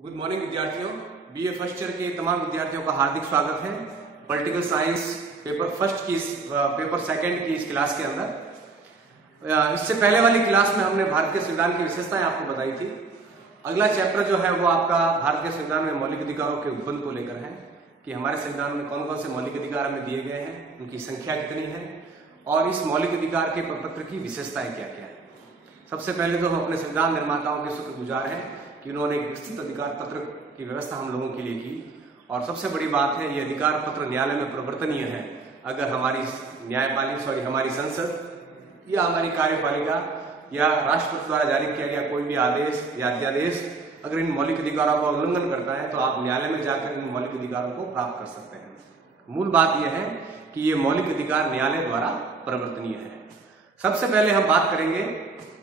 Good morning विद्यार्थियों। BA first year के तमाम विद्यार्थियों का हार्दिक स्वागत है पॉलिटिकल साइंस पेपर सेकंड की इस क्लास के अंदर। इससे पहले वाली क्लास में हमने भारत के संविधान की विशेषताएं आपको बताई थी। अगला चैप्टर जो है वो आपका भारत के संविधान में मौलिक अधिकारों के उपबंध को लेकर है कि हमारे संविधान में कौन कौन से मौलिक अधिकार हमें दिए गए हैं, उनकी संख्या कितनी है और इस मौलिक अधिकार के प्रपत्र की विशेषताएं क्या क्या है। सबसे पहले तो हम अपने संविधान निर्माताओं के शुक्रगुजार हैं कि उन्होंने एक विस्तृत अधिकार पत्र की व्यवस्था हम लोगों के लिए की। और सबसे बड़ी बात है, ये अधिकार पत्र न्यायालय में परिवर्तनीय है। अगर हमारी संसद या हमारी कार्यपालिका या राष्ट्रपति द्वारा जारी किया गया कोई भी आदेश या अध्यादेश अगर इन मौलिक अधिकारों का उल्लंघन करता है तो आप न्यायालय में जाकर इन मौलिक अधिकारों को प्राप्त कर सकते हैं। मूल बात यह है कि ये मौलिक अधिकार न्यायालय द्वारा परिवर्तनीय है। सबसे पहले हम बात करेंगे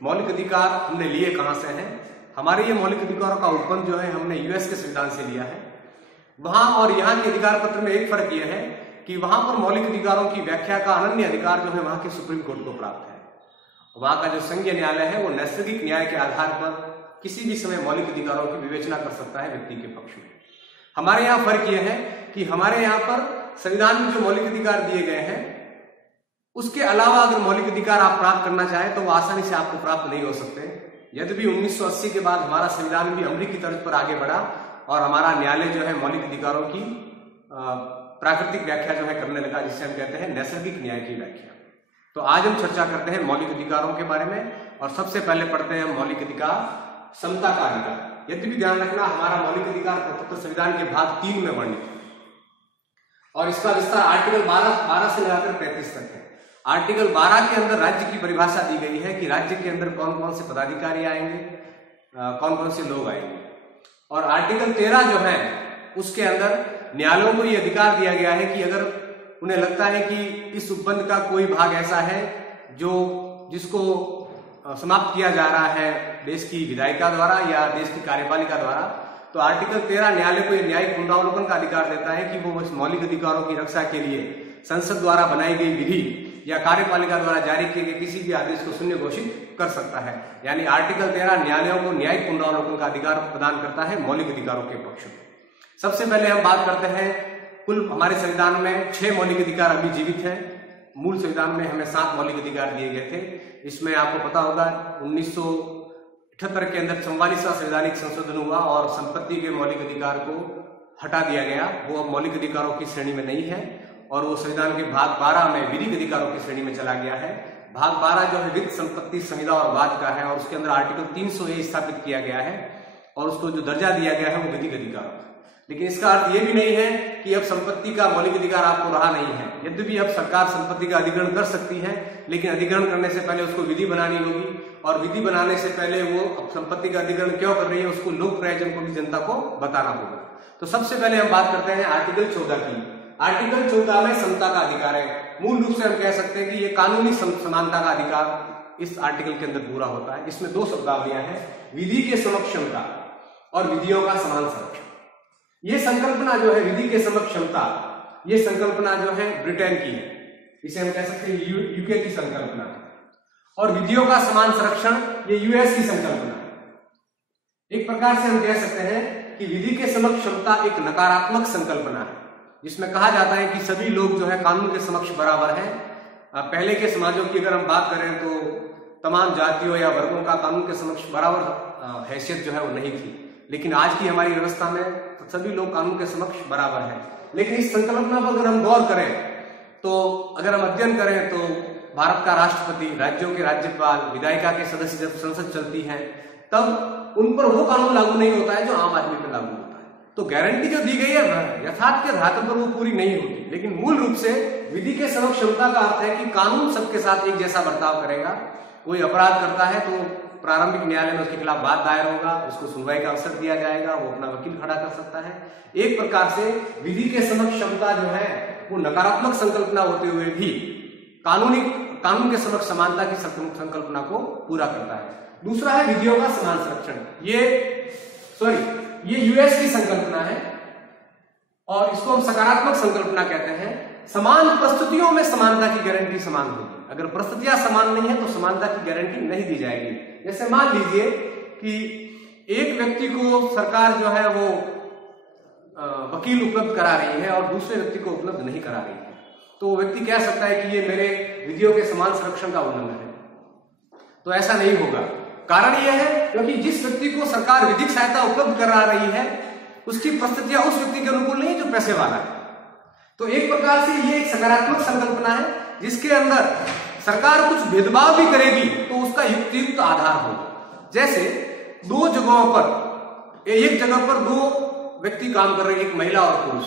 मौलिक अधिकार हमने लिए कहां से हैं। हमारे ये मौलिक अधिकारों का उपबंध जो है हमने यूएस के संविधान से लिया है। वहां और यहाँ के अधिकार पत्र में एक फर्क यह है कि वहां पर मौलिक अधिकारों की व्याख्या का अनन्य अधिकार जो है वहां के सुप्रीम कोर्ट को प्राप्त है। वहां का जो संघीय न्यायालय है वो नैसर्गिक न्याय के आधार पर किसी भी समय मौलिक अधिकारों की विवेचना कर सकता है व्यक्ति के पक्ष में। हमारे यहाँ फर्क यह है कि हमारे यहाँ पर संविधान में जो मौलिक अधिकार दिए गए हैं उसके अलावा अगर मौलिक अधिकार आप प्राप्त करना चाहें तो वो आसानी से आपको प्राप्त नहीं हो सकते। यद्यपि 1980 के बाद हमारा संविधान भी अमेरिकी तर्ज पर आगे बढ़ा और हमारा न्यायालय जो है मौलिक अधिकारों की प्राकृतिक व्याख्या जो है करने लगा, जिसे हम कहते हैं नैसर्गिक न्याय की व्याख्या। तो आज हम चर्चा करते हैं मौलिक अधिकारों के बारे में और सबसे पहले पढ़ते हैं मौलिक अधिकार समता का अधिकार। यद्यपि ध्यान रखना हमारा मौलिक अधिकार प्रपत्र संविधान के भाग 3 में वर्णित है और इसका विस्तार आर्टिकल 12 से लेकर 35 तक है। आर्टिकल 12 के अंदर राज्य की परिभाषा दी गई है कि राज्य के अंदर कौन कौन से पदाधिकारी आएंगे, कौन कौन से लोग आएंगे। और आर्टिकल 13 जो है उसके अंदर न्यायालयों को यह अधिकार दिया गया है कि अगर उन्हें लगता है कि इस उपबंध का कोई भाग ऐसा है जिसको समाप्त किया जा रहा है देश की विधायिका द्वारा या देश की कार्यपालिका द्वारा, तो आर्टिकल 13 न्यायालय को यह न्यायिक पुनरावलोकन का अधिकार देता है कि वो इस मौलिक अधिकारों की रक्षा के लिए संसद द्वारा बनाई गई विधि या कार्यपालिका द्वारा जारी किए गए किसी भी आदेश को शून्य घोषित कर सकता है। यानी आर्टिकल 13 न्यायालयों को न्यायिक पुनरावलोकन का अधिकार प्रदान करता है मौलिक अधिकारों के पक्ष में। सबसे पहले हम बात करते हैं कुल हमारे संविधान में 6 मौलिक अधिकार अभी जीवित हैं। मूल संविधान में हमें 7 मौलिक अधिकार दिए गए थे। इसमें आपको पता होगा 1978 के अंदर 44वां संवैधानिक संशोधन हुआ और संपत्ति के मौलिक अधिकार को हटा दिया गया। वो अब मौलिक अधिकारों की श्रेणी में नहीं है और वो संविधान के भाग 12 में विधिक अधिकारों की श्रेणी में चला गया है। भाग 12 जो है वित्त, संपत्ति, संविदा और वाद का है और उसके अंदर आर्टिकल 300A स्थापित किया गया है और उसको जो दर्जा दिया गया है वो विधिक अधिकार। लेकिन इसका अर्थ ये भी नहीं है कि अब संपत्ति का मौलिक अधिकार आपको रहा नहीं है। यद्यपि अब सरकार संपत्ति का अधिग्रहण कर सकती है, लेकिन अधिग्रहण करने से पहले उसको विधि बनानी होगी और विधि बनाने से पहले वो संपत्ति का अधिग्रहण क्यों कर रही है उसको लोक प्रयोजन को भी जनता को बताना होगा। तो सबसे पहले हम बात करते हैं आर्टिकल 14 की। आर्टिकल 14 में समता का अधिकार है। मूल रूप से हम कह सकते हैं कि ये कानूनी समानता का अधिकार इस आर्टिकल के अंदर पूरा होता है। इसमें 2 शब्दावलियां हैं, विधि के समक्ष क्षमता और विधियों का समान संरक्षण। ये संकल्पना जो है विधि के समक्ष क्षमता, ये संकल्पना जो है ब्रिटेन की है, इसे हम कह सकते हैं यूके की संकल्पना है। और विधियों का समान संरक्षण ये यूएस की संकल्पना है। एक प्रकार से हम कह सकते हैं कि विधि के समक्ष क्षमता एक नकारात्मक संकल्पना है जिसमें कहा जाता है कि सभी लोग जो है कानून के समक्ष बराबर हैं। पहले के समाजों की अगर हम बात करें तो तमाम जातियों या वर्गों का कानून के समक्ष बराबर हैसियत जो है वो नहीं थी, लेकिन आज की हमारी व्यवस्था में तो सभी लोग कानून के समक्ष बराबर हैं। लेकिन इस संकल्पना पर अगर हम गौर करें तो अगर हम अध्ययन करें तो भारत का राष्ट्रपति, राज्यों के राज्यपाल, विधायिका के सदस्य जब संसद चलती है तब उन पर वो कानून लागू नहीं होता है जो आम आदमी पर लागू होता है। तो गारंटी जो दी गई है यथार्थ के आधार पर वो पूरी नहीं होती। लेकिन मूल रूप से विधि के समक्ष क्षमता का अर्थ है कि कानून सबके साथ एक जैसा बर्ताव करेगा। कोई अपराध करता है तो प्रारंभिक न्यायालय में उसके खिलाफ वाद दायर होगा, उसको सुनवाई का अवसर दिया जाएगा, वो अपना वकील खड़ा कर सकता है। एक प्रकार से विधि के समक्ष क्षमता जो है वो नकारात्मक संकल्पना होते हुए भी कानून के समक्ष समानता की संकल्पना को पूरा करता है। दूसरा है विधियों का समान संरक्षण। ये यूएस की संकल्पना है और इसको हम सकारात्मक संकल्पना कहते हैं। समान परिस्थितियों में समानता की गारंटी समान होगी। अगर परिस्थितियां समान नहीं है तो समानता की गारंटी नहीं दी जाएगी। जैसे मान लीजिए कि एक व्यक्ति को सरकार जो है वो वकील उपलब्ध करा रही है और दूसरे व्यक्ति को उपलब्ध नहीं करा रही है, तो वो व्यक्ति कह सकता है कि ये मेरे विधियों के समान संरक्षण का उल्लंघन है। तो ऐसा नहीं होगा। कारण यह है क्योंकि जिस व्यक्ति को सरकार विधिक सहायता उपलब्ध करा रही है उसकी परिस्थितियां उस व्यक्ति के अनुकूल नहीं है जो पैसे वाला है। तो एक प्रकार से ये एक सकारात्मक संकल्पना है जिसके अंदर सरकार कुछ भेदभाव भी करेगी तो उसका युक्तियुक्त आधार होगा। जैसे दो जगहों पर, एक जगह पर दो व्यक्ति काम कर रहे हैं, एक महिला और पुरुष,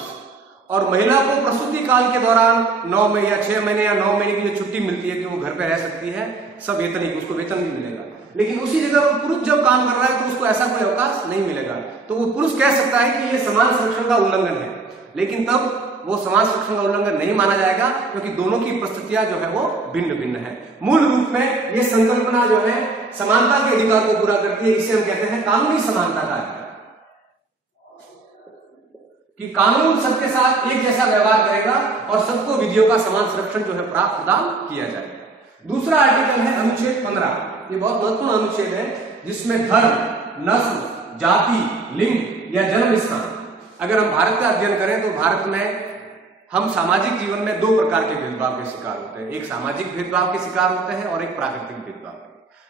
और महिला को प्रसूति काल के दौरान 9 महीने या 6 महीने या 9 महीने की जो छुट्टी मिलती है कि वो घर पे रह सकती है, सब वेतन ही, उसको वेतन भी मिलेगा। लेकिन उसी जगह पर पुरुष जब काम कर रहा है तो उसको ऐसा कोई अवकाश नहीं मिलेगा। तो वो पुरुष कह सकता है कि ये समान संरक्षण का उल्लंघन है, लेकिन तब वो समान संरक्षण का उल्लंघन नहीं माना जाएगा क्योंकि दोनों की परिस्थितियां जो है वो भिन्न भिन्न है। मूल रूप में ये संकल्पना जो है समानता के अधिकार को पूरा करती है। इसे हम कहते हैं कानूनी समानता का अधिकार, कि कानून सबके साथ एक जैसा व्यवहार करेगा और सबको विधियों का समान संरक्षण जो है प्राप्त प्रदान किया जाएगा। दूसरा आर्टिकल है अनुच्छेद 15। ये बहुत महत्वपूर्ण अनुच्छेद है जिसमें धर्म, नस्ल, जाति, लिंग या जन्म स्थान, अगर हम भारत का अध्ययन करें तो भारत में हम सामाजिक जीवन में दो प्रकार के भेदभाव के शिकार होते हैं। एक सामाजिक भेदभाव के शिकार होते हैं और एक प्राकृतिक भेदभाव।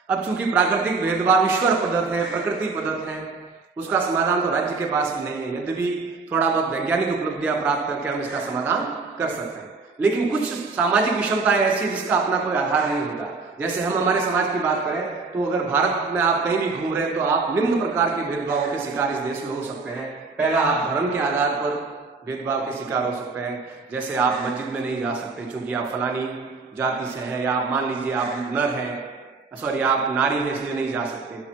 अब चूंकि प्राकृतिक भेदभाव ईश्वर प्रदत्त है, प्रकृति प्रदत्त है, उसका समाधान तो राज्य के पास भी नहीं है, यद्यपि थोड़ा बहुत वैज्ञानिक उपलब्धियां प्राप्त करके हम इसका समाधान कर सकते हैं। लेकिन कुछ सामाजिक विषमताएं ऐसी जिसका अपना कोई आधार नहीं होता। जैसे हम हमारे समाज की बात करें तो अगर भारत में आप कहीं भी घूम रहे हैं तो आप निम्न प्रकार के भेदभावों के शिकार इस देश में हो सकते हैं। पहला, आप धर्म के आधार पर भेदभाव के शिकार हो सकते हैं। जैसे आप मस्जिद में नहीं जा सकते क्योंकि आप फलानी जाति से हैं, या मान लीजिए आप नर हैं, सॉरी आप नारी हैं इसलिए नहीं जा सकते।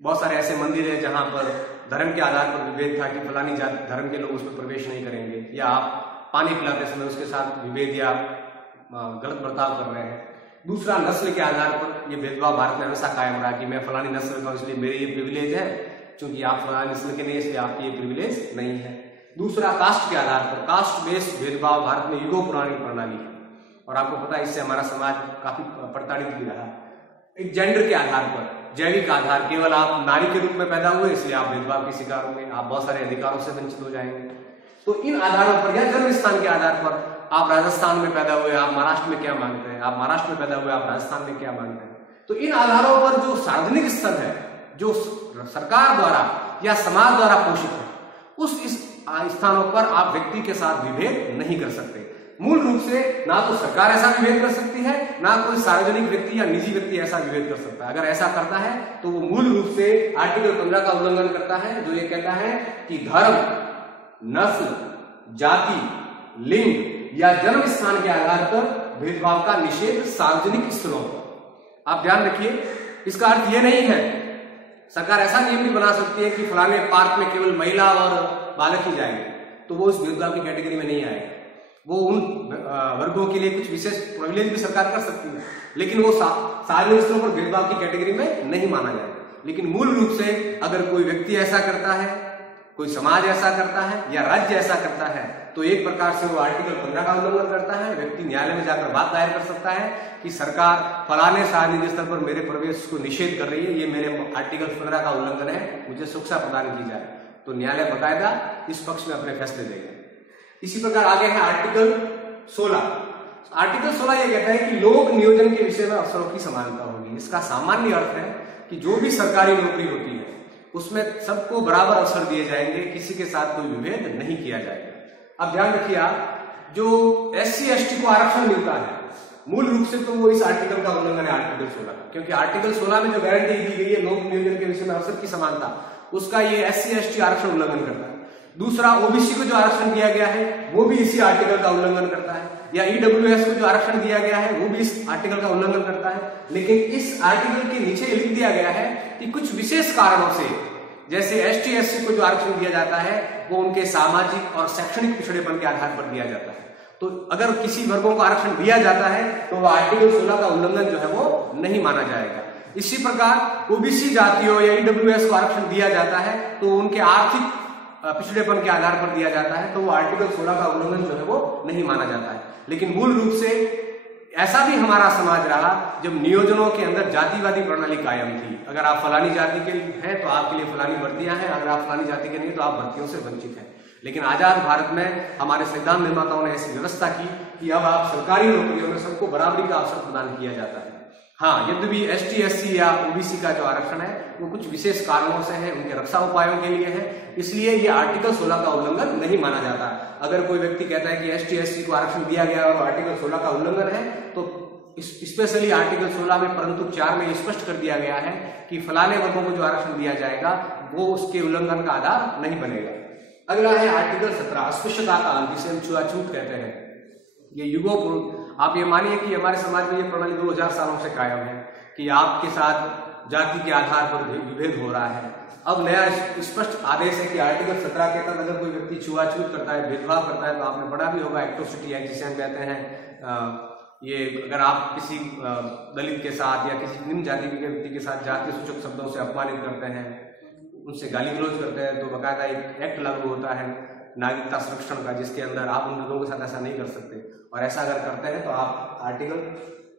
बहुत सारे ऐसे मंदिर हैं जहां पर धर्म के आधार पर विभेद था कि फलानी जाति धर्म के लोग उसमें प्रवेश नहीं करेंगे, या आप पानी पिलाते समय उसके साथ विभेद या गलत बर्ताव कर रहे हैं। दूसरा, नस्ल के आधार पर यह भेदभाव भारत में हमेशा कायम रहा कि मैं फलानी नस्ल का इसलिए मेरे ये प्रिविलेज है, क्योंकि आप फलानी नस्ल के नहीं इसलिए आपकी ये प्रिविलेज नहीं है। दूसरा, कास्ट के आधार पर, कास्ट बेस्ड भेदभाव भारत में युगों पुरानी प्रणाली है और आपको पता है इससे हमारा समाज काफी प्रताड़ित भी रहा। एक जेंडर के आधार पर, जैविक आधार, केवल आप नारी के रूप में पैदा हुए इसलिए आप भेदभाव के शिकार होंगे, आप बहुत सारे अधिकारों से वंचित हो जाएंगे। तो इन आधारों पर, या जन्म स्थान के आधार पर, आप राजस्थान में पैदा हुए आप महाराष्ट्र में क्या मानते हैं, आप महाराष्ट्र में पैदा हुए आप राजस्थान में क्या मानते हैं। तो इन आधारों पर जो सार्वजनिक स्थल है जो सरकार द्वारा या समाज द्वारा पोषित है, उस स्थानों पर आप व्यक्ति के साथ विभेद नहीं कर सकते। मूल रूप से ना तो सरकार ऐसा विभेद कर सकती है, ना कोई सार्वजनिक व्यक्ति या निजी व्यक्ति ऐसा विभेद कर सकता है। अगर ऐसा करता है तो वो मूल रूप से आर्टिकल 15 का उल्लंघन करता है, जो ये कहता है कि धर्म, नस्ल, जाति, लिंग या जन्म स्थान के आधार पर भेदभाव का निषेध सार्वजनिक स्थलों पर। आप ध्यान रखिए, इसका अर्थ यह नहीं है सरकार ऐसा नियम भी बना सकती है कि फलाने पार्क में केवल महिला और बालक ही जाएंगे, तो वो इस भेदभाव की कैटेगरी में नहीं आएगा। वो उन वर्गों के लिए कुछ विशेष प्रिविलेज भी सरकार कर सकती है, लेकिन वो सार्वजनिक स्थलों पर भेदभाव की कैटेगरी में नहीं माना जाएगा। लेकिन मूल रूप से अगर कोई व्यक्ति ऐसा करता है, कोई समाज ऐसा करता है या राज्य ऐसा करता है, तो एक प्रकार से वो आर्टिकल 15 का उल्लंघन करता है। व्यक्ति न्यायालय में जाकर बात दायर कर सकता है कि सरकार फलाने सार्वजनिक स्तर पर मेरे प्रवेश को निषेध कर रही है, ये मेरे आर्टिकल 15 का उल्लंघन है, मुझे शिक्षा प्रदान की जाए। तो न्यायालय बकायदा इस पक्ष में अपने फैसले देगा। इसी प्रकार आगे है आर्टिकल 16। आर्टिकल 16 ये कहता है कि लोक नियोजन के विषय में अवसरों की समानता होगी। इसका सामान्य अर्थ है कि जो भी सरकारी नौकरी होती है उसमें सबको बराबर अवसर दिए जाएंगे, किसी के साथ कोई विभेद नहीं किया जाएगा। अब ध्यान रखिए आप, जो SC ST को आरक्षण मिलता है मूल रूप से तो वो इस आर्टिकल का उल्लंघन है, आर्टिकल 16 का, क्योंकि आर्टिकल 16 में जो गारंटी दी गई है लोक नियोजन के विषय में अवसर की समानता, उसका ये SC ST आरक्षण उल्लंघन करता है। दूसरा, OBC को जो आरक्षण दिया गया है वो भी इसी आर्टिकल का उल्लंघन करता है, या EWS को जो आरक्षण दिया गया है वो भी इस आर्टिकल का उल्लंघन करता है। लेकिन इस आर्टिकल के नीचे लिख दिया गया है कि कुछ विशेष कारणों से, जैसे ST SC को जो आरक्षण दिया जाता है वो उनके सामाजिक और शैक्षणिक पिछड़ेपन के आधार पर दिया जाता है। तो अगर किसी वर्गों को आरक्षण दिया जाता है तो वह आर्टिकल 16 का उल्लंघन जो है वो नहीं माना जाएगा। इसी प्रकार OBC जातियों या EWS को आरक्षण दिया जाता है तो उनके आर्थिक पिछड़ेपन के आधार पर दिया जाता है, तो वो आर्टिकल 16 का उल्लंघन जो है वो नहीं माना जाता है। लेकिन मूल रूप से ऐसा भी हमारा समाज रहा जब नियोजनों के अंदर जातिवादी प्रणाली कायम थी। अगर आप फलानी जाति के हैं तो आपके लिए फलानी भर्तियां हैं, अगर आप फलानी जाति के नहीं तो आप भर्तियों से वंचित हैं। लेकिन आजाद भारत में हमारे संविधान निर्माताओं ने ऐसी व्यवस्था की कि अब आप सरकारी नौकरियों में सबको बराबरी का अवसर प्रदान किया जाता है। हाँ, यद्यपि एसटी, एससी या ओबीसी का जो आरक्षण है वो कुछ विशेष कारणों से है, उनके रक्षा उपायों के लिए है, इसलिए ये आर्टिकल 16 का उल्लंघन नहीं माना जाता। अगर कोई व्यक्ति कहता है कि एसटी, एससी को आरक्षण दिया गया और आर्टिकल 16 का उल्लंघन है, तो स्पेशली आर्टिकल 16 में परंतु 4 में स्पष्ट कर दिया गया है कि फलाने वर्गों को जो आरक्षण दिया जाएगा वो उसके उल्लंघन का आधार नहीं बनेगा। अगला है आर्टिकल 17, अस्पृश्यता का अंत, जिसे हम छुआछूत कहते हैं। ये युगों पूर्व, आप ये मानिए कि हमारे समाज में ये प्रणाली 2000 सालों से कायम है कि आपके साथ जाति के आधार पर विभेद हो रहा है। अब नया स्पष्ट आदेश है कि आर्टिकल 17 के तहत अगर कोई व्यक्ति छुआछूत करता है, भेदभाव करता है, तो आपने पढ़ा भी होगा एट्रोसिटी एक्ट, जिसे हम कहते हैं। ये अगर आप किसी दलित के साथ या किसी निम्न जाति के व्यक्ति के साथ जातीय सूचक शब्दों से अपमानित करते हैं, उनसे गाली गलौज करते हैं, तो बाकायदा एक एक्ट लागू होता है नागरिकता संरक्षण का, जिसके अंदर आप उन लोगों के साथ ऐसा नहीं कर सकते, और ऐसा अगर करते हैं तो आप आर्टिकल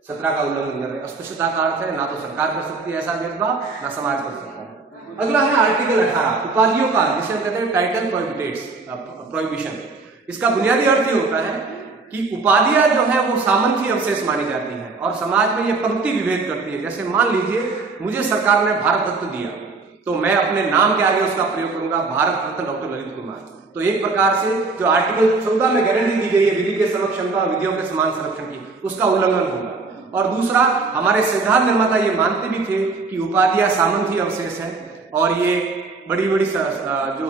17 का उल्लंघन कर रहे हैं। अस्पृश्यता का अर्थ है ना तो सरकार कर सकती है ऐसा भेदभाव, ना समाज कर सकता है। अगला है आर्टिकल 18, उपाधियों का, जिसे हम कहते हैं टाइटल प्रोहिबिशन। इसका बुनियादी अर्थ ये होता है कि उपाधियां जो है वो सामंती अवशेष मानी जाती हैं और समाज में ये पंक्ति विभेद करती है। जैसे मान लीजिए मुझे सरकार ने भारत रत्न दिया, तो मैं अपने नाम के आगे उसका प्रयोग करूंगा, भारत रत्न डॉक्टर ललित कुमार। तो एक प्रकार से जो आर्टिकल 14 में गारंटी दी गई है विधि के समक्ष क्षमता और विधियों के समान संरक्षण की, उसका उल्लंघन होगा। और दूसरा, हमारे संविधान निर्माता ये मानते भी थे कि उपाधियां सामंती अवशेष है, और ये बड़ी बड़ी जो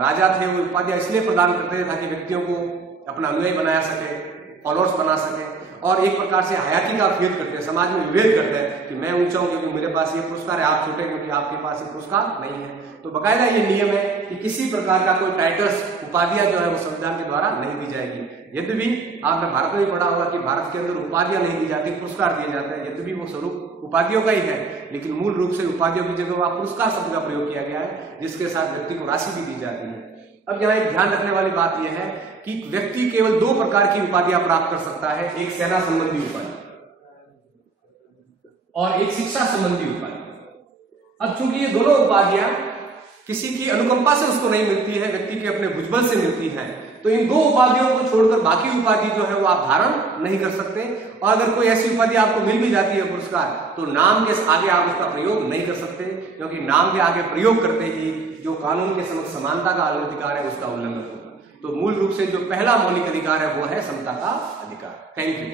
राजा थे वो उपाधियां इसलिए प्रदान करते थे ताकि व्यक्तियों को अपना अनुयायी बनाया सके, फॉलोअर्स बना सके, और एक प्रकार से हयाती का भेद करते हैं, समाज में विभेद करते हैं कि मैं ऊंचा हूं क्योंकि मेरे पास ये पुरस्कार है, आप छोटे क्योंकि आपके पास ये पुरस्कार नहीं है। तो बकायदा ये नियम है कि किसी प्रकार का कोई टाइटल्स, उपाधियां जो है वो संविधान के द्वारा नहीं दी जाएगी। यद्यपि आपने भारत में भी पढ़ा होगा कि भारत के अंदर उपाधियां नहीं दी जाती, पुरस्कार दिए जाते हैं, यद्यपि वो स्वरूप उपाधियों का ही है, लेकिन मूल रूप से उपाधियों की जगह वहां पुरस्कार शब्द का प्रयोग किया गया है, जिसके साथ व्यक्ति को राशि भी दी जाती है। अब यहाँ एक ध्यान रखने वाली बात यह है कि व्यक्ति केवल 2 प्रकार की उपाधियां प्राप्त कर सकता है, एक सेना संबंधी उपाधि और एक शिक्षा संबंधी उपाधि। अब चूंकि ये दोनों उपाधियां किसी की अनुकंपा से उसको नहीं मिलती है, व्यक्ति के अपने भुजबल से मिलती है, तो इन 2 उपाधियों को छोड़कर बाकी उपाधि जो है वो आप धारण नहीं कर सकते। और अगर कोई ऐसी उपाधि आपको मिल भी जाती है पुरस्कार, तो नाम के आगे आप उसका प्रयोग नहीं कर सकते, क्योंकि नाम के आगे प्रयोग करते ही जो कानून के समक्ष समानता का अधिकार है उसका उल्लंघन होगा। तो मूल रूप से जो पहला मौलिक अधिकार है वो है समता का अधिकार। Thank you.